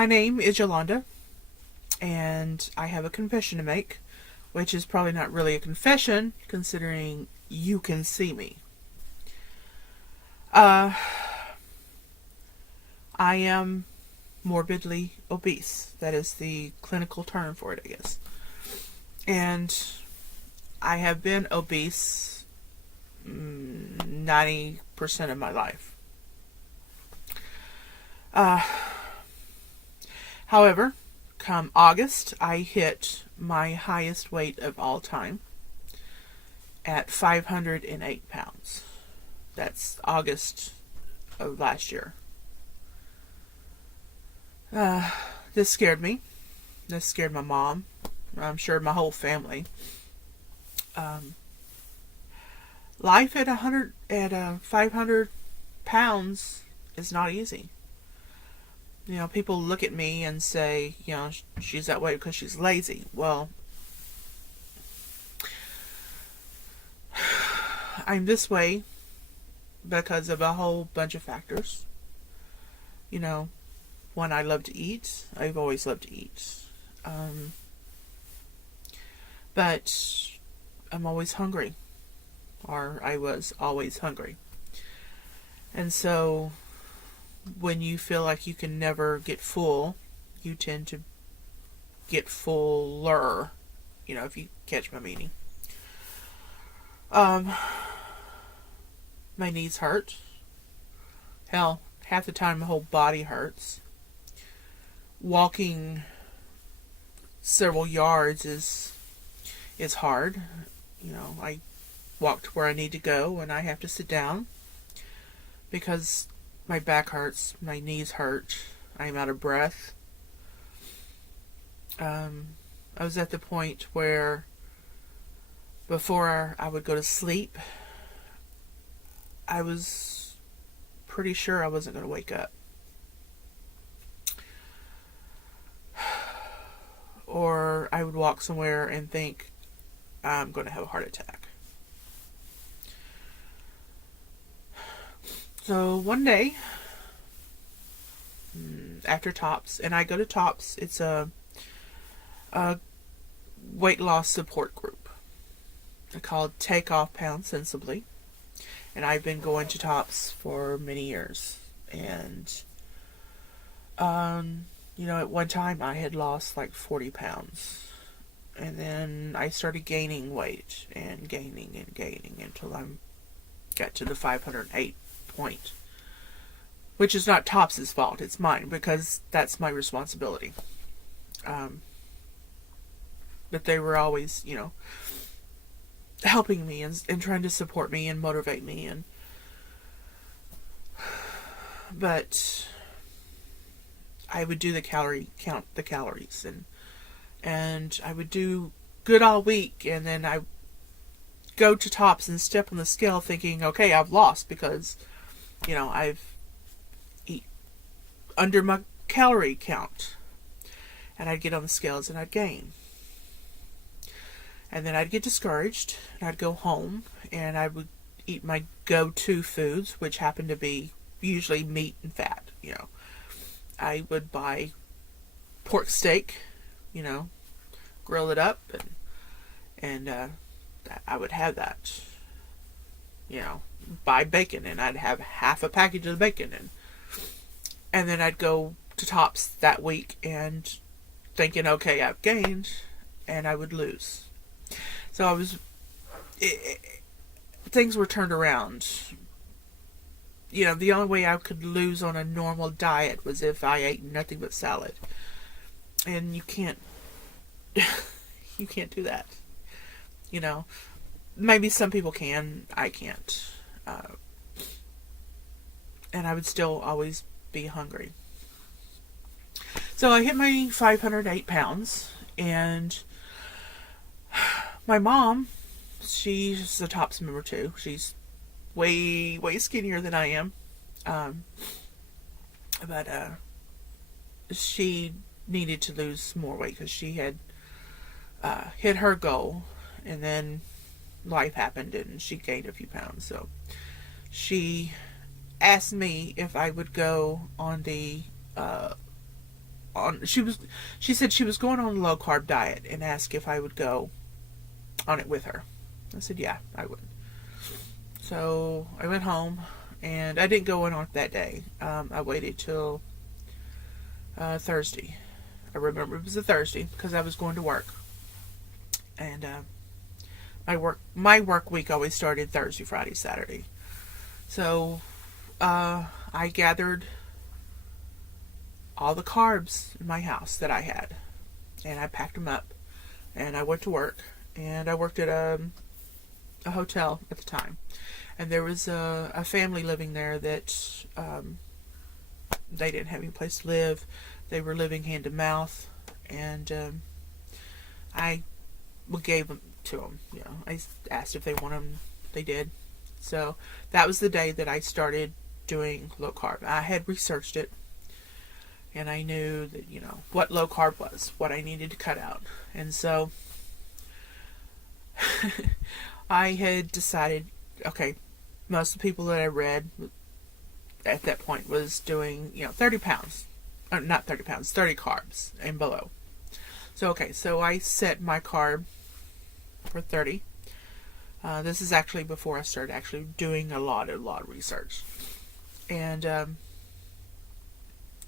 My name is Yulanda, and I have a confession to make, which is probably not really a confession, considering you can see me. I am morbidly obese. That is the clinical term for it, I guess. And I have been obese 90% of my life. However, come August, I hit my highest weight of all time at 508 pounds. That's August of last year. This scared me. This scared my mom. I'm sure my whole family. Life at 500 pounds is not easy. You know, people look at me and say, you know, she's that way because she's lazy. Well, I'm this way because of a whole bunch of factors. You know, one, I love to eat. I've always loved to eat. But I'm always hungry. Or I was always hungry. And so when you feel like you can never get full, you tend to get fuller, you know, if you catch my meaning. My knees hurt. Hell, half the time my whole body hurts. Walking several yards is hard. You know, I walk to where I need to go and I have to sit down because my back hurts, my knees hurt, I'm out of breath. I was at the point where before I would go to sleep, I was pretty sure I wasn't going to wake up. Or I would walk somewhere and think, I'm going to have a heart attack. So one day, after Tops, and I go to Tops, it's a weight loss support group. It's called Take Off Pound Sensibly. And I've been going to Tops for many years. And, you know, at one time I had lost like 40 pounds. And then I started gaining weight and gaining until I got to the 508 point. Which is not Tops' fault, it's mine, because that's my responsibility. But they were always, you know, helping me and trying to support me and motivate me. But I would do count the calories, and I would do good all week, and then I go to Tops and step on the scale thinking, okay, I've lost because, you know, I've eat under my calorie count. And I'd get on the scales and I'd gain. And then I'd get discouraged, and I'd go home, and I would eat my go-to foods, which happened to be usually meat and fat, you know. I would buy pork steak, you know, grill it up, and I would have that, you know, buy bacon, and I'd have half a package of bacon, and then I'd go to Tops that week and thinking, okay, I've gained, and I would lose. So things were turned around. You know, the only way I could lose on a normal diet was if I ate nothing but salad. And you can't do that. You know, maybe some people can, I can't. And I would still always be hungry. So I hit my 508 pounds, and my mom, she's a Tops member too. She's way skinnier than I am. But she needed to lose more weight because she had hit her goal, and then life happened and she gained a few pounds. So she asked me if I would go on the on, she said she was going on a low carb diet and asked if I would go on it with her. I said, yeah, I would. So I went home, and I didn't go in on it that day. I waited till Thursday. I remember it was a Thursday because I was going to work, and my work week always started Thursday, Friday, Saturday. So I gathered all the carbs in my house that I had, and I packed them up, and I went to work, and I worked at a hotel at the time, and there was a family living there that they didn't have any place to live. They were living hand to mouth, and I gave them to them. You know, I asked if they wanted them. They did. So that was the day that I started doing low carb. I had researched it, and I knew that, you know, what low carb was, what I needed to cut out. And so I had decided, okay, most of the people that I read at that point was doing, you know, 30 pounds. Not 30 pounds, 30 carbs and below. So, okay, so I set my carb for 30. This is actually before I started actually doing a lot of research. And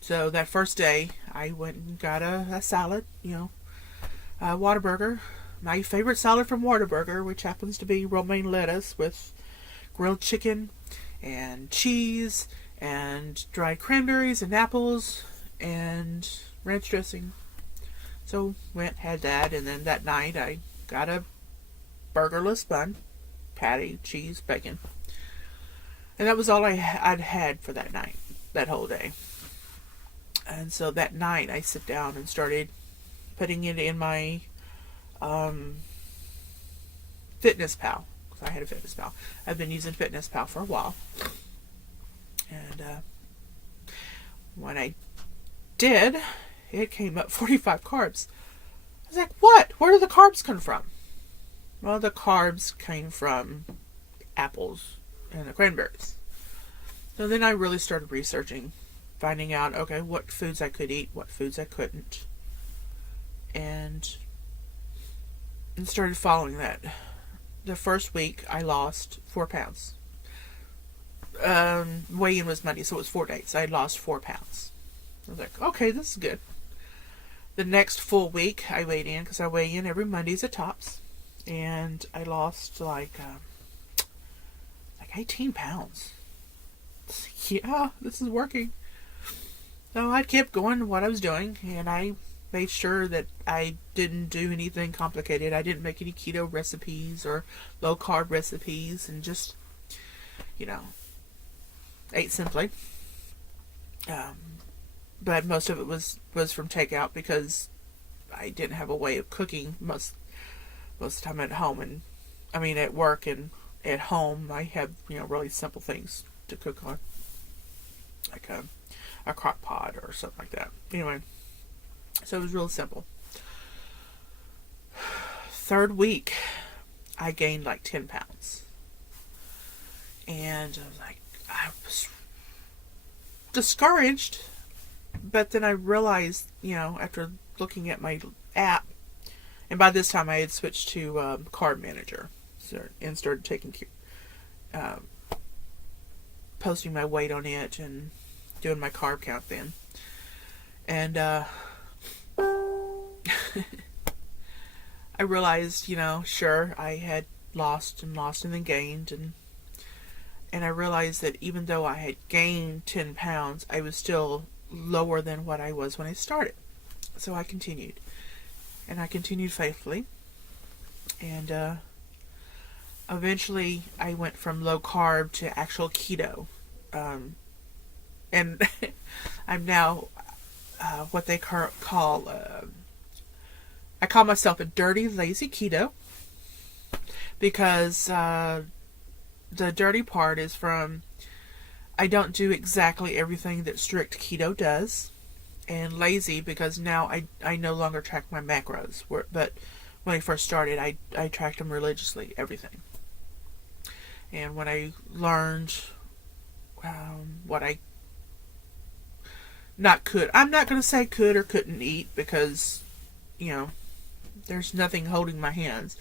so that first day, I went and got a salad, you know, a Whataburger. My favorite salad from Whataburger, which happens to be romaine lettuce with grilled chicken and cheese and dried cranberries and apples and ranch dressing. So went, had that, and then that night I got a burgerless bun, patty, cheese, bacon. And that was all I'd had for that night, that whole day. And so that night I sit down and started putting it in my Fitness Pal. Because I had a Fitness Pal. I've been using Fitness Pal for a while. And when I did, it came up 45 carbs. I was like, what? Where did the carbs come from? Well, the carbs came from apples and the cranberries. So then I really started researching, finding out, okay, what foods I could eat, what foods I couldn't, and started following that. The first week, I lost 4 pounds. Weigh-in was Monday, so it was 4 days. I lost 4 pounds. I was like, okay, this is good. The next full week, I weighed in, because I weigh in every Mondays at Tops, and I lost like 18 pounds. Yeah, this is working. So I kept going what I was doing, and I made sure that I didn't do anything complicated. I didn't make any keto recipes or low carb recipes, and just, you know, ate simply. But most of it was from takeout, because I didn't have a way of cooking most of the time at home, and I mean at work and at home. I have, you know, really simple things to cook on, like a crock pot or something like that. Anyway, so it was real simple. Third week, I gained like 10 pounds, and I was discouraged. But then I realized, you know, after looking at my app, and by this time I had switched to Carb Manager, and started taking posting my weight on it and doing my carb count then. And I realized, you know, sure, I had lost and then gained, and I realized that even though I had gained 10 pounds, I was still lower than what I was when I started. So I continued, and I continued faithfully, and eventually I went from low carb to actual keto, and I'm now what they call I call myself a dirty, lazy keto, because the dirty part is from I don't do exactly everything that strict keto does, and lazy because now I no longer track my macros. But when I first started, I tracked them religiously, everything. And when I learned what I not could. I'm not going to say could or couldn't eat because, there's nothing holding my hands.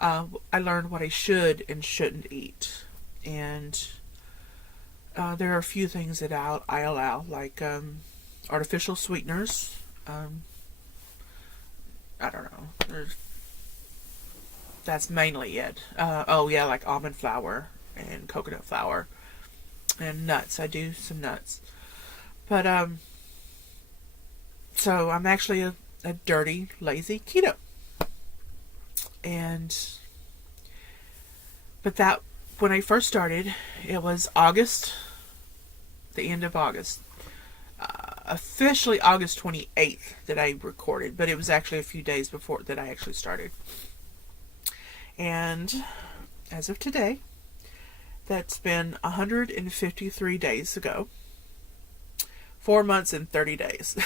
I learned what I should and shouldn't eat. And there are a few things that I allow, like artificial sweeteners. I don't know. That's mainly it. Like almond flour and coconut flour and nuts. I do some nuts. But, so I'm actually a dirty, lazy keto. But when I first started, it was August, the end of August. Officially August 28th that I recorded, but it was actually a few days before that I actually started. And as of today, that's been 153 days ago. 4 months and 30 days.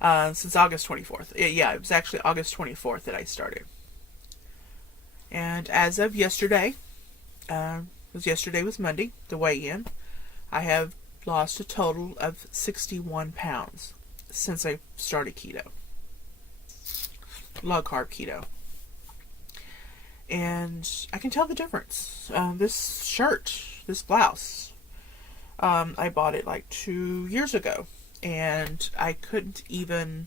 Since August 24th. It was actually August 24th that I started. And as of yesterday, yesterday was Monday, the weigh-in, I have lost a total of 61 pounds since I started keto. Low carb keto. And I can tell the difference. This shirt, this blouse, I bought it like 2 years ago. And I couldn't even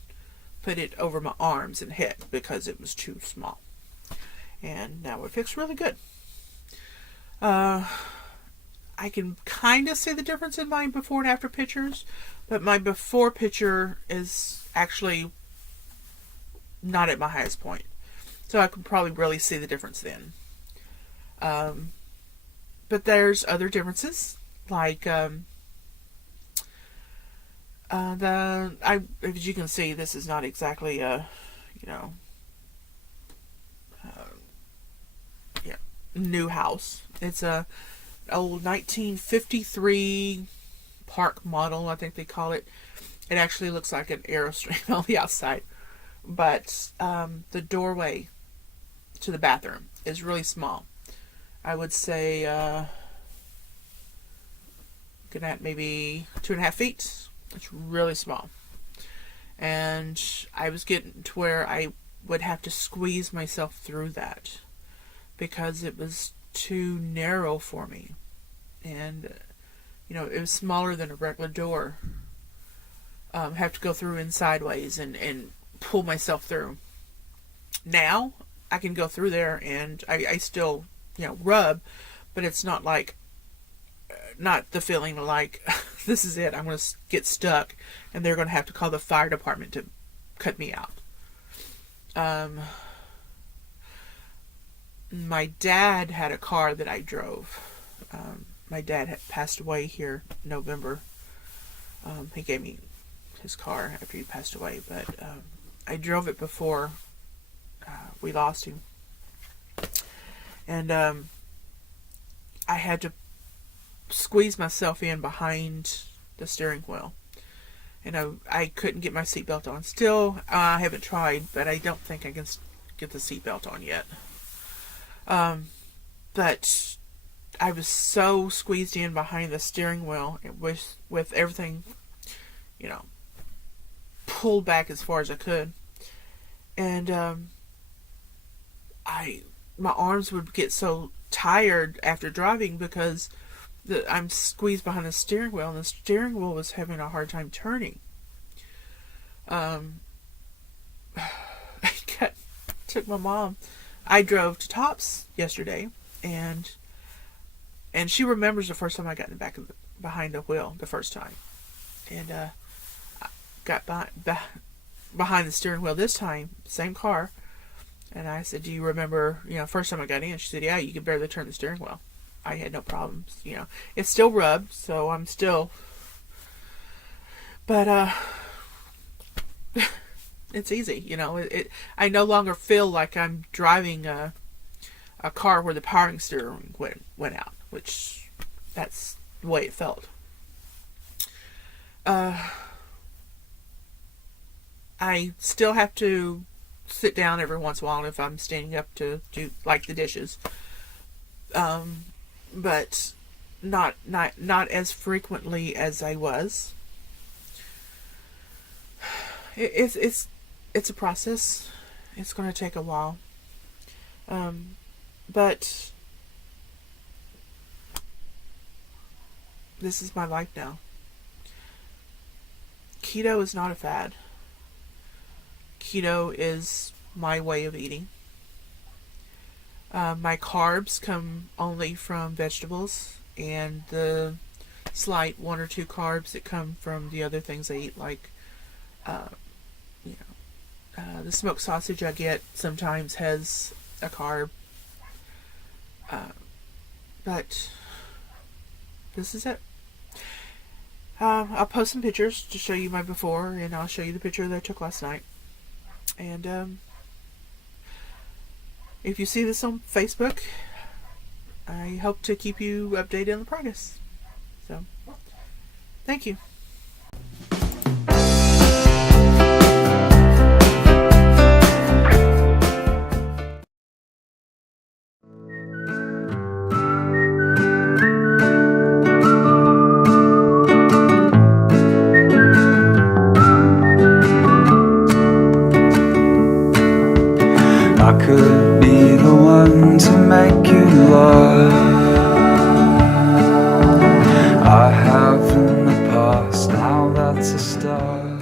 put it over my arms and head because it was too small. And now it fits really good. I can kind of see the difference in my before and after pictures, but my before picture is actually not at my highest point. So I can probably really see the difference then. But there's other differences, like as you can see, this is not exactly a, new house. It's a old 1953 park model, I think they call it. It actually looks like an Airstream on the outside, but the doorway to the bathroom is really small. I would say, looking at maybe 2.5 feet. It's really small. And I was getting to where I would have to squeeze myself through that because it was too narrow for me. And, it was smaller than a regular door. Have to go through in sideways and pull myself through. Now, I can go through there and I still, rub, but it's not like, not the feeling like, this is it, I'm going to get stuck, and they're going to have to call the fire department to cut me out. My dad had a car that I drove. My dad had passed away here in November. He gave me his car after he passed away, but I drove it before we lost him. And I had to squeeze myself in behind the steering wheel. And I couldn't get my seatbelt on. Still, I haven't tried, but I don't think I can get the seatbelt on yet. But I was so squeezed in behind the steering wheel with everything, pulled back as far as I could. And my arms would get so tired after driving because I'm squeezed behind the steering wheel, and the steering wheel was having a hard time turning. Took my mom. I drove to Tops yesterday, and she remembers the first time I got in the back behind the wheel the first time, and I got behind the steering wheel this time, same car, and I said, "Do you remember? First time I got in?" She said, "Yeah, you could barely turn the steering wheel." I had no problems, It's still rubbed, so I'm still... But, it's easy, I no longer feel like I'm driving a car where the powering steering went out, which that's the way it felt. I still have to sit down every once in a while if I'm standing up to do, like, the dishes. But not as frequently as I was. it's a process. It's going to take a while. But this is my life now. Keto is not a fad. Keto is my way of eating. My carbs come only from vegetables, and the slight 1 or 2 carbs that come from the other things I eat, like the smoked sausage I get sometimes has a carb. But this is it. I'll post some pictures to show you my before, and I'll show you the picture that I took last night. And if you see this on Facebook, I hope to keep you updated on the progress. So, thank you. I could be the one to make you laugh. I have in the past, now that's a start.